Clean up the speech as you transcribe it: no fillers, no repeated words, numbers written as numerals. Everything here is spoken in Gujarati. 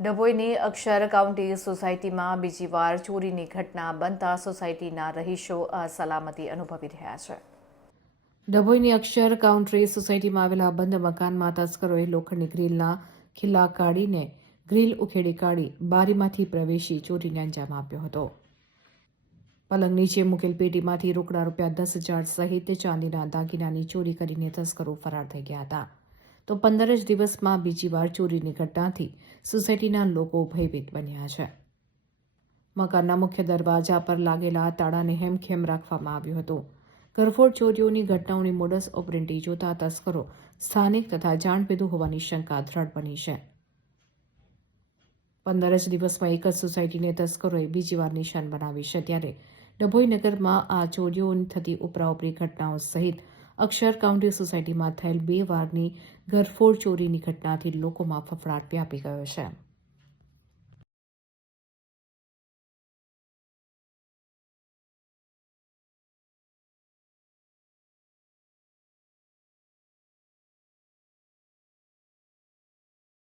ડભોઈની અક્ષર કાઉન્ટી સોસાયટીમાં બીજી વાર ચોરીની ઘટના બનતા સોસાયટીના રહીશો અસલામતી અનુભવી રહ્યા છે. ડભોઈની અક્ષર કાઉન્ટી સોસાયટીમાં આવેલા બંધ મકાનમાં તસ્કરોએ લોખંડની ગ્રીલના ખિલ્લા કાઢીને ગ્રીલ ઉખેડી કાઢી બારીમાંથી પ્રવેશી ચોરીને અંજામ આપ્યો હતો. પલંગ નીચે મૂકેલ પેટીમાંથી રોકડા રૂપિયા 10,000 સહિત ચાંદીના દાગીનાની ચોરી કરીને તસ્કરો ફરાર થઈ ગયા હતા. તો 15 જ દિવસમાં બીજી વાર ચોરીની ઘટનાથી સોસાયટીના લોકો ભયભીત બન્યા છે. મકાનના મુખ્ય દરવાજા પર લાગેલા તાળાને હેમખેમ રાખવામાં આવ્યું હતું. ઘરફોડ ચોરીઓની ઘટનાઓની મોડસ ઓપરેન્ડી જોતા તસ્કરો સ્થાનિક તથા જાણભેદુ હોવાની શંકા દ્રઢ બની છે. 15 જ દિવસમાં એક જ સોસાયટીને તસ્કરોએ બીજી વાર નિશાન બનાવી છે. ત્યારે ડભોઈ નગરમાં આ ચોરીઓની થતી ઉપરાઉપરી ઘટનાઓ સહિત અક્ષર કાઉન્ટી સોસાયટીમાં થયેલ 2 વારની ઘરફોડ ચોરીની ઘટનાથી લોકોમાં ફફડાટ વ્યાપી ગયો છે.